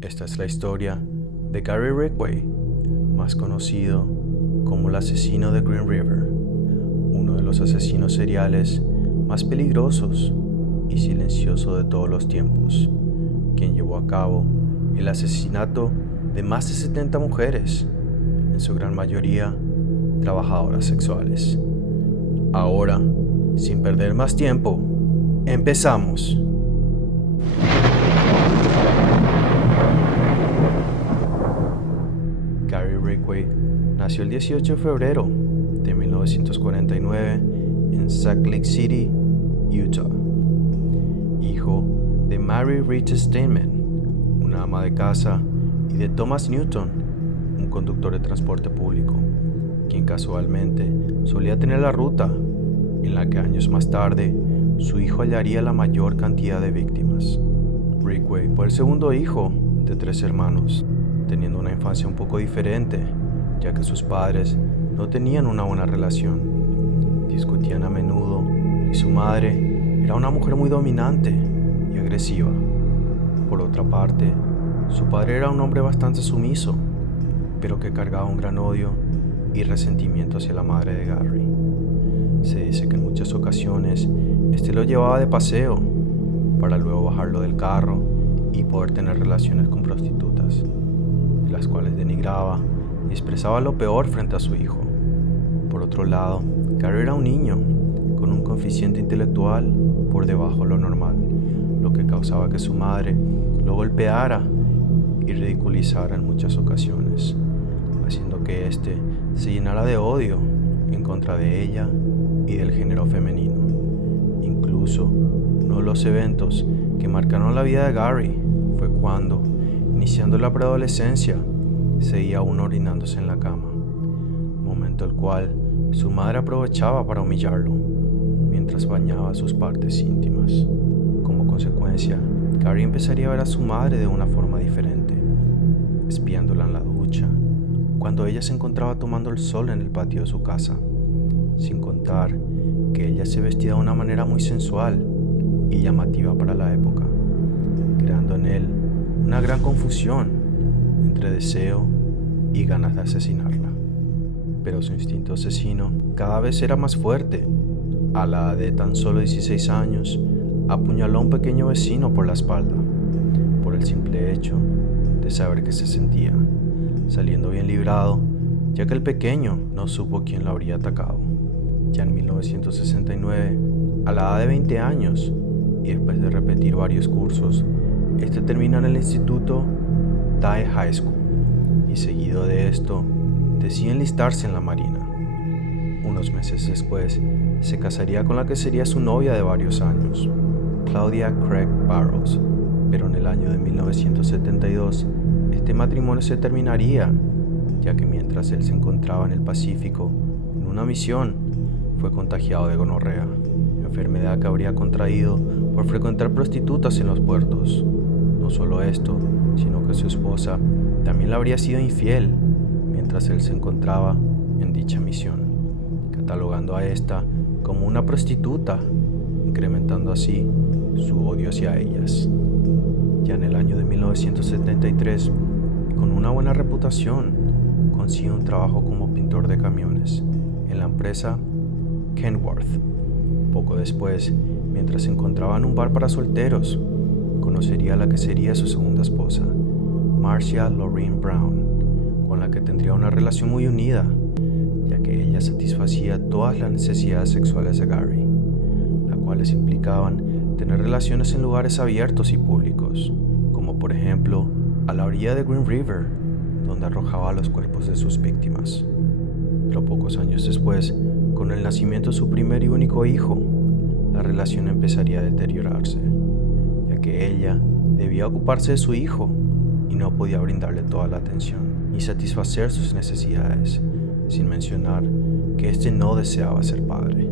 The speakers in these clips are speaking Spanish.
Esta es la historia de Gary Ridgway, más conocido como el asesino de Green River, uno de los asesinos seriales más peligrosos y silenciosos de todos los tiempos, quien llevó a cabo el asesinato de más de 70 mujeres, en su gran mayoría trabajadoras sexuales. Ahora, sin perder más tiempo, empezamos. Gary Ridgway nació el 18 de febrero de 1949 en Salt Lake City, Utah. Hijo de Mary Rich Steinman, una ama de casa, y de Thomas Newton, un conductor de transporte público, quien casualmente solía tener la ruta en la que años más tarde su hijo hallaría la mayor cantidad de víctimas. Ridgway fue el segundo hijo de 3 hermanos, teniendo una infancia un poco diferente, ya que sus padres no tenían una buena relación. Discutían a menudo y su madre era una mujer muy dominante y agresiva. Por otra parte, su padre era un hombre bastante sumiso, pero que cargaba un gran odio y resentimiento hacia la madre de Gary. Se dice que en muchas ocasiones este lo llevaba de paseo para luego bajarlo del carro y poder tener relaciones con prostitutas, de las cuales denigraba y expresaba lo peor frente a su hijo. Por otro lado, Gary era un niño con un coeficiente intelectual por debajo de lo normal, lo que causaba que su madre lo golpeara y ridiculizara en muchas ocasiones, haciendo que éste se llenara de odio en contra de ella y del género femenino. Incluso, uno de los eventos que marcaron la vida de Gary fue cuando, iniciando la preadolescencia, seguía aún orinándose en la cama, momento el cual su madre aprovechaba para humillarlo mientras bañaba sus partes íntimas. Como consecuencia, Gary empezaría a ver a su madre de una forma diferente, espiándola en la ducha, cuando ella se encontraba tomando el sol en el patio de su casa, sin contar que ella se vestía de una manera muy sensual y llamativa para la época, creando en él una gran confusión entre deseo y ganas de asesinarla. Pero su instinto asesino cada vez era más fuerte. A la edad de tan solo 16 años, apuñaló a un pequeño vecino por la espalda, por el simple hecho de saber que se sentía, saliendo bien librado, ya que el pequeño no supo quién lo habría atacado. Ya en 1969, a la edad de 20 años, y después de repetir varios cursos, este terminó en el instituto Dye High School, y seguido de esto, decide enlistarse en la Marina. Unos meses después, se casaría con la que sería su novia de varios años, Claudia Craig Barrows, pero en el año de 1972, este matrimonio se terminaría, ya que mientras él se encontraba en el Pacífico, en una misión, fue contagiado de gonorrea, enfermedad que habría contraído por frecuentar prostitutas en los puertos. No solo esto, sino que su esposa también le habría sido infiel mientras él se encontraba en dicha misión, catalogando a esta como una prostituta, incrementando así su odio hacia ellas. Ya en el año de 1973, con una buena reputación, consigue un trabajo como pintor de camiones en la empresa Kenworth. Poco después, mientras se encontraba en un bar para solteros, conocería a la que sería su segunda esposa, Marcia Lorraine Brown, con la que tendría una relación muy unida, ya que ella satisfacía todas las necesidades sexuales de Gary, las cuales implicaban tener relaciones en lugares abiertos y públicos, como por ejemplo a la orilla de Green River, donde arrojaba los cuerpos de sus víctimas. Pero pocos años después, con el nacimiento de su primer y único hijo, la relación empezaría a deteriorarse, ya que ella debía ocuparse de su hijo y no podía brindarle toda la atención ni satisfacer sus necesidades, sin mencionar que éste no deseaba ser padre.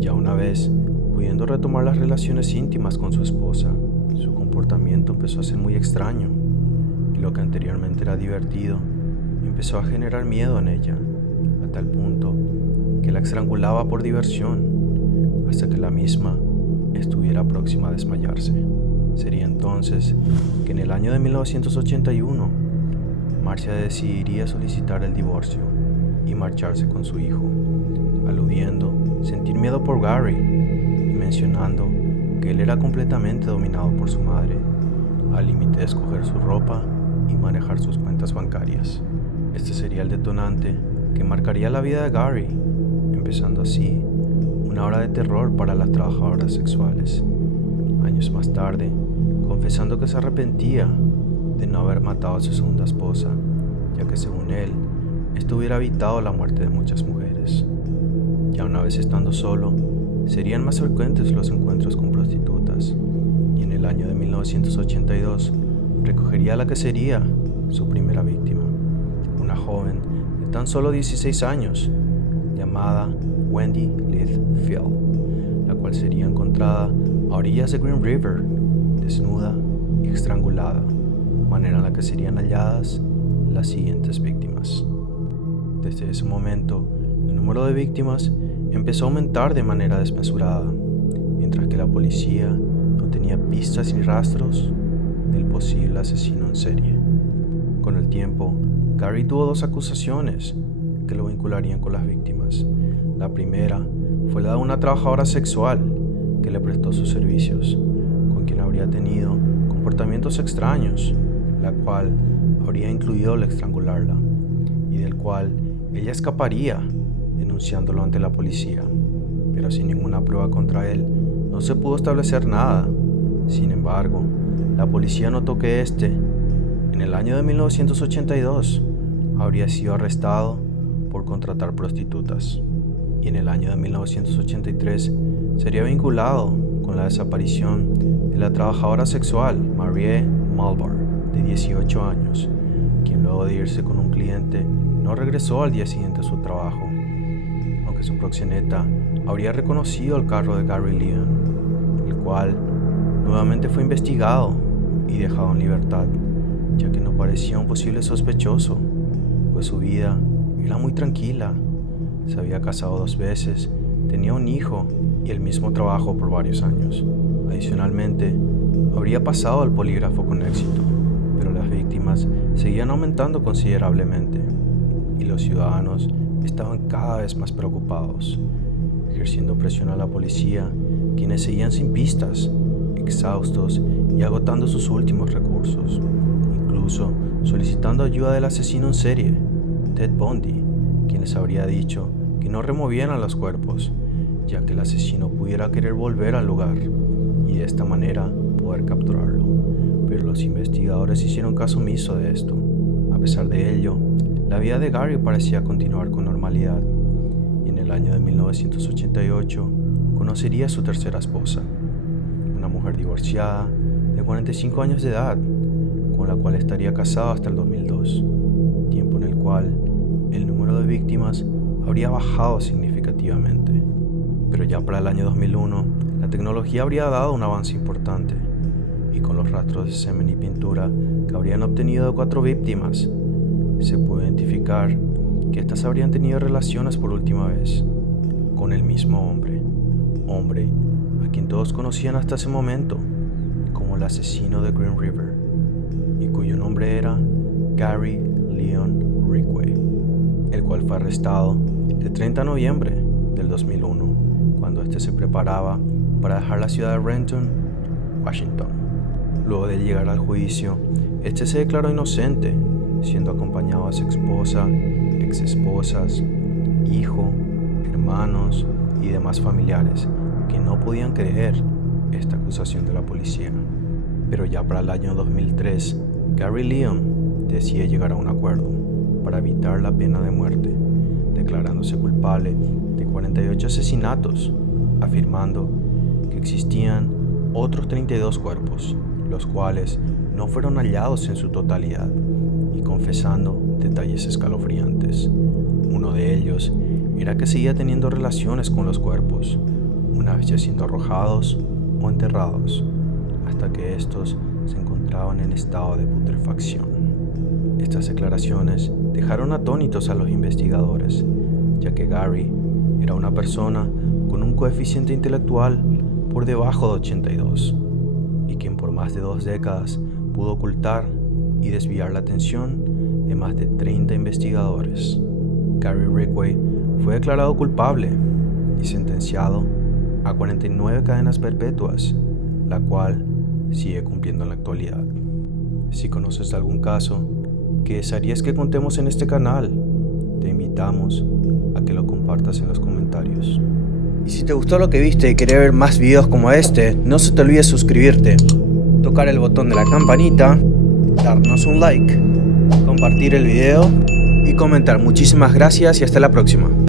Ya una vez, pudiendo retomar las relaciones íntimas con su esposa, su comportamiento empezó a ser muy extraño, y lo que anteriormente era divertido empezó a generar miedo en ella, a tal punto que la estrangulaba por diversión, hasta que la misma estuviera próxima a desmayarse. Sería entonces que en el año de 1981, Marcia decidiría solicitar el divorcio y marcharse con su hijo, aludiendo sentir miedo por Gary y mencionando que él era completamente dominado por su madre, al límite de escoger su ropa y manejar sus cuentas bancarias. Este sería el detonante que marcaría la vida de Gary, empezando así una hora de terror para las trabajadoras sexuales. Años más tarde, confesando que se arrepentía de no haber matado a su segunda esposa, ya que según él, esto hubiera evitado la muerte de muchas mujeres. Ya una vez estando solo, serían más frecuentes los encuentros con prostitutas, y en el año de 1982 recogería a la que sería su primera víctima, una joven de tan solo 16 años, llamada Wendy Leith Field, la cual sería encontrada a orillas de Green River, desnuda y estrangulada, manera en la que serían halladas las siguientes víctimas. Desde ese momento, el número de víctimas empezó a aumentar de manera desmesurada, mientras que la policía no tenía pistas ni rastros del posible asesino en serie. Con el tiempo, Gary tuvo dos acusaciones que lo vincularían con las víctimas. La primera fue la de una trabajadora sexual que le prestó sus servicios, con quien habría tenido comportamientos extraños, la cual habría incluido el estrangularla, y del cual ella escaparía denunciándolo ante la policía, pero sin ninguna prueba contra él no se pudo establecer nada. Sin embargo, la policía notó que en el año de 1982, habría sido arrestado por contratar prostitutas, y en el año de 1983 sería vinculado con la desaparición de la trabajadora sexual Marie Malvar, de 18 años, quien luego de irse con un cliente no regresó al día siguiente a su trabajo, aunque su proxeneta habría reconocido el carro de Gary Leon, el cual nuevamente fue investigado y dejado en libertad, ya que no parecía un posible sospechoso, pues su vida era muy tranquila. Se había casado 2 veces, tenía un hijo y el mismo trabajo por varios años. Adicionalmente, habría pasado el polígrafo con éxito, pero las víctimas seguían aumentando considerablemente y los ciudadanos estaban cada vez más preocupados, ejerciendo presión a la policía, quienes seguían sin pistas, exhaustos y agotando sus últimos recursos, incluso solicitando ayuda del asesino en serie, Ted Bundy, quien les habría dicho que no removieran los cuerpos, ya que el asesino pudiera querer volver al lugar y de esta manera poder capturarlo. Pero los investigadores hicieron caso omiso de esto. A pesar de ello, la vida de Gary parecía continuar con normalidad, y en el año de 1988 conocería a su tercera esposa, una mujer divorciada de 45 años de edad, con la cual estaría casado hasta el 2002, tiempo en el cual el número de víctimas habría bajado significativamente. Pero ya para el año 2001, la tecnología habría dado un avance importante, y con los rastros de semen y pintura que habrían obtenido de 4 víctimas, se pudo identificar que éstas habrían tenido relaciones por última vez con el mismo hombre a quien todos conocían hasta ese momento como el asesino de Green River, y cuyo nombre era Gary Leon Ridgway, el cual fue arrestado el 30 de noviembre del 2001, cuando se preparaba para dejar la ciudad de Renton, Washington. Luego de llegar al juicio, se declaró inocente, siendo acompañado de su esposa, exesposas, hijo, hermanos y demás familiares que no podían creer esta acusación de la policía. Pero ya para el año 2003, Gary Leon decide llegar a un acuerdo para evitar la pena de muerte, declarándose culpable de 48 asesinatos, afirmando que existían otros 32 cuerpos, los cuales no fueron hallados en su totalidad, y confesando detalles escalofriantes. Uno de ellos era que seguía teniendo relaciones con los cuerpos, una vez ya siendo arrojados o enterrados, hasta que estos se encontraban en estado de putrefacción. Estas declaraciones dejaron atónitos a los investigadores, ya que Gary era una persona con un coeficiente intelectual por debajo de 82, y quien por más de 2 décadas pudo ocultar y desviar la atención de más de 30 investigadores. Gary Ridgway fue declarado culpable y sentenciado a 49 cadenas perpetuas, la cual sigue cumpliendo en la actualidad. Si conoces algún caso que desearías que contemos en este canal, te invitamos a que lo compartas en los comentarios. Y si te gustó lo que viste y querés ver más videos como este, no se te olvide suscribirte, tocar el botón de la campanita, darnos un like, compartir el video y comentar. Muchísimas gracias y hasta la próxima.